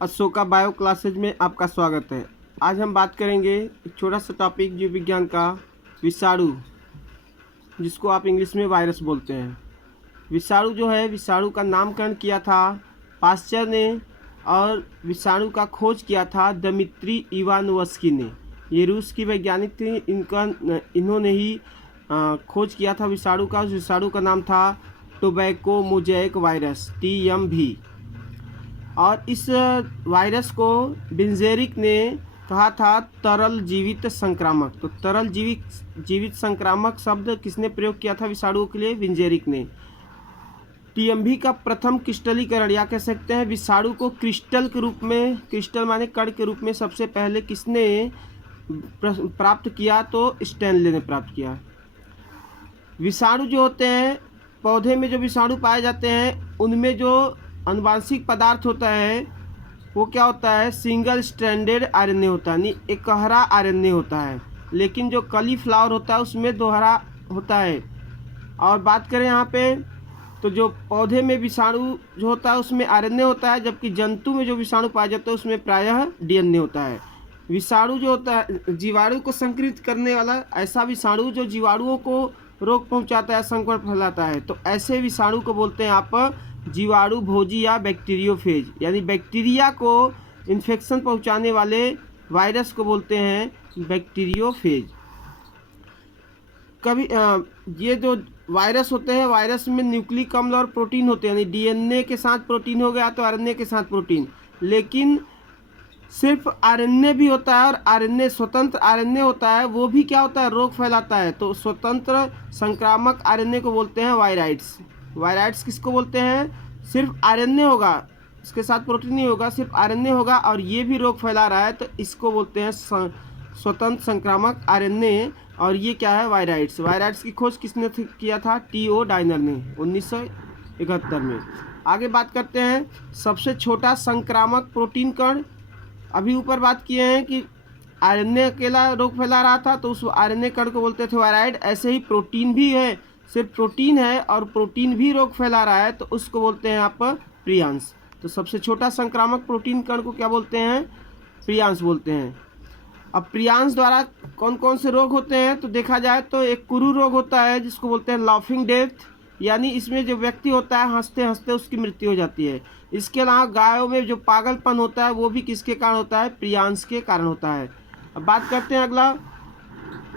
Ashoka bio classes में आपका स्वागत है। आज हम बात करेंगे एक छोटा सा टॉपिक जीव विज्ञान का, विषाणु, जिसको आप इंग्लिश में वायरस बोलते हैं। विषाणु जो है, विषाणु का नामकरण किया था पाश्चर ने और विषाणु का खोज किया था दमित्री इवानोव्स्की ने। ये रूस की वैज्ञानिक थी, इन्होंने ही खोज किया था विषाणु का। उस विषाणु का नाम था टोबैको मोज़ेक वायरस, TMV। और इस वायरस को बिंजेरिक ने कहा था तरल जीवित संक्रामक। तो तरल जीवित संक्रामक शब्द किसने प्रयोग किया था विषाणुओं के लिए? बिंजेरिक ने। TMV का प्रथम क्रिस्टलीकरण, या कह सकते हैं विषाणु को क्रिस्टल के रूप में, क्रिस्टल माने कण के रूप में सबसे पहले किसने प्राप्त किया? तो स्टैनले ने प्राप्त किया। विषाणु जो होते हैं, पौधे में जो विषाणु पाए जाते हैं, उनमें जो आनुवांशिक पदार्थ होता है वो क्या होता है? सिंगल स्ट्रैंडेड RNA होता है, यानी एकहरा RNA होता है। लेकिन जो कलीफ्लावर होता है उसमें दोहरा होता है। और बात करें यहाँ पे, तो जो पौधे में विषाणु जो होता है उसमें RNA होता है, जबकि जंतु में जो विषाणु पाया जाता है उसमें प्रायः DNA होता है। विषाणु जो होता है जीवाणु को संक्रमित करने वाला ऐसा विषाणु जो जीवाणुओं को रोग पहुंचाता है, संक्रमण फैलाता है, तो ऐसे विषाणु को बोलते हैं आप जीवाणु भोजी या बैक्टीरियोफेज। यानी बैक्टीरिया को इन्फेक्शन पहुंचाने वाले वायरस को बोलते हैं बैक्टीरियोफेज। कभी ये जो वायरस होते हैं, वायरस में न्यूक्लिक अम्ल और प्रोटीन होते हैं, यानी DNA के साथ प्रोटीन हो गया तो RNA के साथ प्रोटीन। लेकिन सिर्फ RNA भी होता है, और RNA स्वतंत्र RNA होता है, वो भी क्या होता है? रोग फैलाता है। तो स्वतंत्र संक्रामक RNA को बोलते हैं वायराइड्स। वायराइड्स किसको बोलते हैं? सिर्फ RNA होगा, इसके साथ प्रोटीन नहीं होगा, सिर्फ RNA होगा और ये भी रोग फैला रहा है, तो इसको बोलते हैं स्वतंत्र संक्रामक RNA। और ये क्या है? वायराइड्स। वायराइड्स की खोज किसने किया था? T.O. डाइनर ने 1971 में। आगे बात करते हैं सबसे छोटा संक्रामक प्रोटीन कण। अभी ऊपर बात किए हैं कि RNA अकेला रोग फैला रहा था, तो उस RNA कण को बोलते थे वायराइड। ऐसे ही प्रोटीन भी है, सिर्फ प्रोटीन है और प्रोटीन भी रोग फैला रहा है, तो उसको बोलते हैं आप प्रियांश। तो सबसे छोटा संक्रामक प्रोटीन कण को क्या बोलते हैं? प्रियांश बोलते हैं। अब प्रियांश द्वारा कौन कौन से रोग होते हैं तो देखा जाए तो एक कुरु रोग होता है जिसको बोलते हैं लाफिंग डेथ, यानी इसमें जो व्यक्ति होता है हंसते हंसते उसकी मृत्यु हो जाती है। इसके अलावा गायों में जो पागलपन होता है वो भी किसके कारण होता है? प्रियांश के कारण होता है। अब बात करते हैं अगला,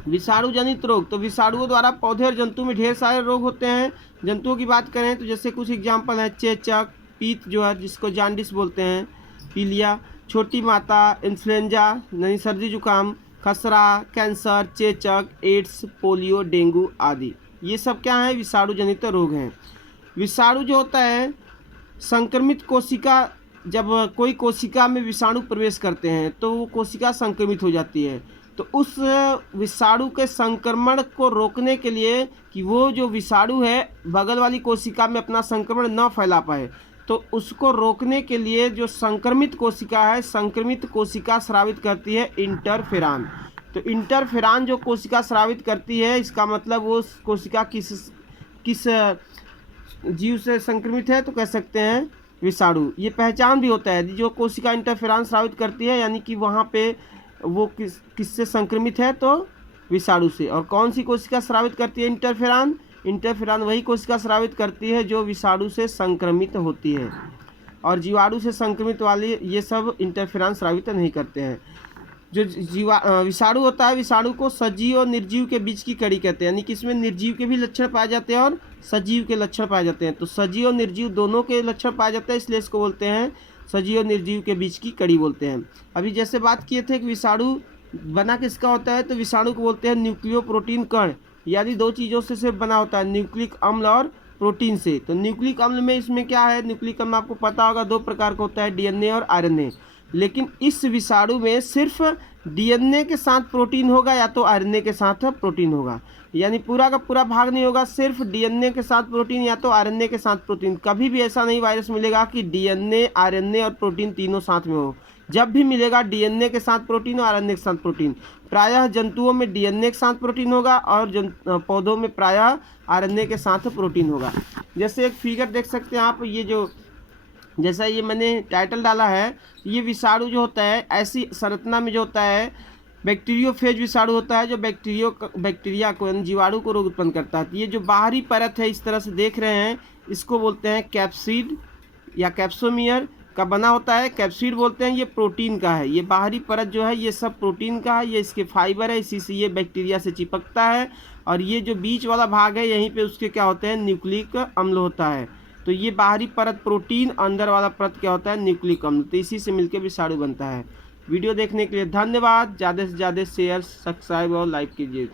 विषाणु जनित रोग। तो विषाणुओं द्वारा पौधे और जंतु में ढेर सारे रोग होते हैं। जंतुओं की बात करें तो जैसे कुछ एग्जाम्पल हैं, चेचक, पीत जो है जिसको जान्डिस बोलते हैं, पीलिया, छोटी माता, इन्फ्लुएंजा यानी सर्दी जुकाम, खसरा, कैंसर, चेचक, एड्स, पोलियो, डेंगू आदि, ये सब क्या है? विषाणु जनित रोग हैं। विषाणु जो होता है संक्रमित कोशिका, जब कोई कोशिका में विषाणु प्रवेश करते हैं तो वो कोशिका संक्रमित हो जाती है। तो उस विषाणु के संक्रमण को रोकने के लिए कि वो जो विषाणु है बगल वाली कोशिका में अपना संक्रमण न फैला पाए, तो उसको रोकने के लिए जो संक्रमित कोशिका है, संक्रमित कोशिका स्रावित करती है इंटरफेरान। तो इंटरफेरान जो कोशिका स्रावित करती है, इसका मतलब वो कोशिका किस जीव से संक्रमित है? तो कह सकते हैं विषाणु। ये पहचान भी होता है, जो कोशिका इंटरफेरान स्रावित करती है यानी कि वहाँ पे वो किससे संक्रमित है? तो विषाणु से। और कौन सी कोशिका स्रावित करती है इंटरफेरान? इंटरफेरान वही कोशिका स्रावित करती है जो विषाणु से संक्रमित होती है, और जीवाणु से संक्रमित वाले ये सब इंटरफेरान स्रावित नहीं करते हैं। जो विषाणु होता है, विषाणु को सजीव और निर्जीव के बीच की कड़ी कहते हैं, यानी कि इसमें निर्जीव के भी लक्षण पाए जाते हैं और सजीव के लक्षण पाए जाते हैं। तो सजीव और निर्जीव दोनों के लक्षण पाए जाते हैं, इसलिए इसको बोलते हैं सजीव और निर्जीव के बीच की कड़ी बोलते हैं। अभी जैसे बात किए थे कि विषाणु बना किसका होता है, तो विषाणु को बोलते हैं न्यूक्लियो प्रोटीन कण, यानी दो चीज़ों से सिर्फ बना होता है, न्यूक्लिक अम्ल और प्रोटीन से। तो न्यूक्लिक अम्ल में इसमें क्या है? न्यूक्लिक अम्ल आपको पता होगा दो प्रकार का होता है, DNA और RNA। लेकिन इस विषाणु में सिर्फ DNA के साथ प्रोटीन होगा या तो RNA के साथ प्रोटीन होगा, यानी पूरा का पूरा भाग नहीं होगा, सिर्फ DNA के साथ प्रोटीन या तो RNA के साथ प्रोटीन। कभी भी ऐसा नहीं वायरस मिलेगा कि DNA, RNA और प्रोटीन तीनों साथ में हो। जब भी मिलेगा DNA के साथ प्रोटीन और RNA के साथ प्रोटीन। प्रायः जंतुओं में DNA के साथ प्रोटीन होगा और पौधों में प्रायः RNA के साथ प्रोटीन होगा। जैसे एक फिगर देख सकते हैं आप, ये जो जैसा ये मैंने टाइटल डाला है, ये विषाणु जो होता है ऐसी संरचना में जो होता है बैक्टीरियोफेज विषाणु होता है, जो बैक्टीरिया को यानी जीवाणु को रोग उत्पन्न करता है। ये जो बाहरी परत है इस तरह से देख रहे हैं, इसको बोलते हैं कैप्सिड या कैप्सोमियर का बना होता है, कैप्सिड बोलते हैं। ये प्रोटीन का है, ये बाहरी परत जो है ये सब प्रोटीन का है, ये इसके फाइबर है, इसी से ये बैक्टीरिया से चिपकता है। और ये जो बीच वाला भाग है यहीं पे उसके क्या होते हैं, न्यूक्लिक अम्ल होता है। तो ये बाहरी परत प्रोटीन, अंदर वाला परत क्या होता है, न्यूक्लिक अम्ल। तो इसी से मिलकर विषाणु बनता है। वीडियो देखने के लिए धन्यवाद। ज़्यादा से ज़्यादा शेयर, सब्सक्राइब और लाइक कीजिए।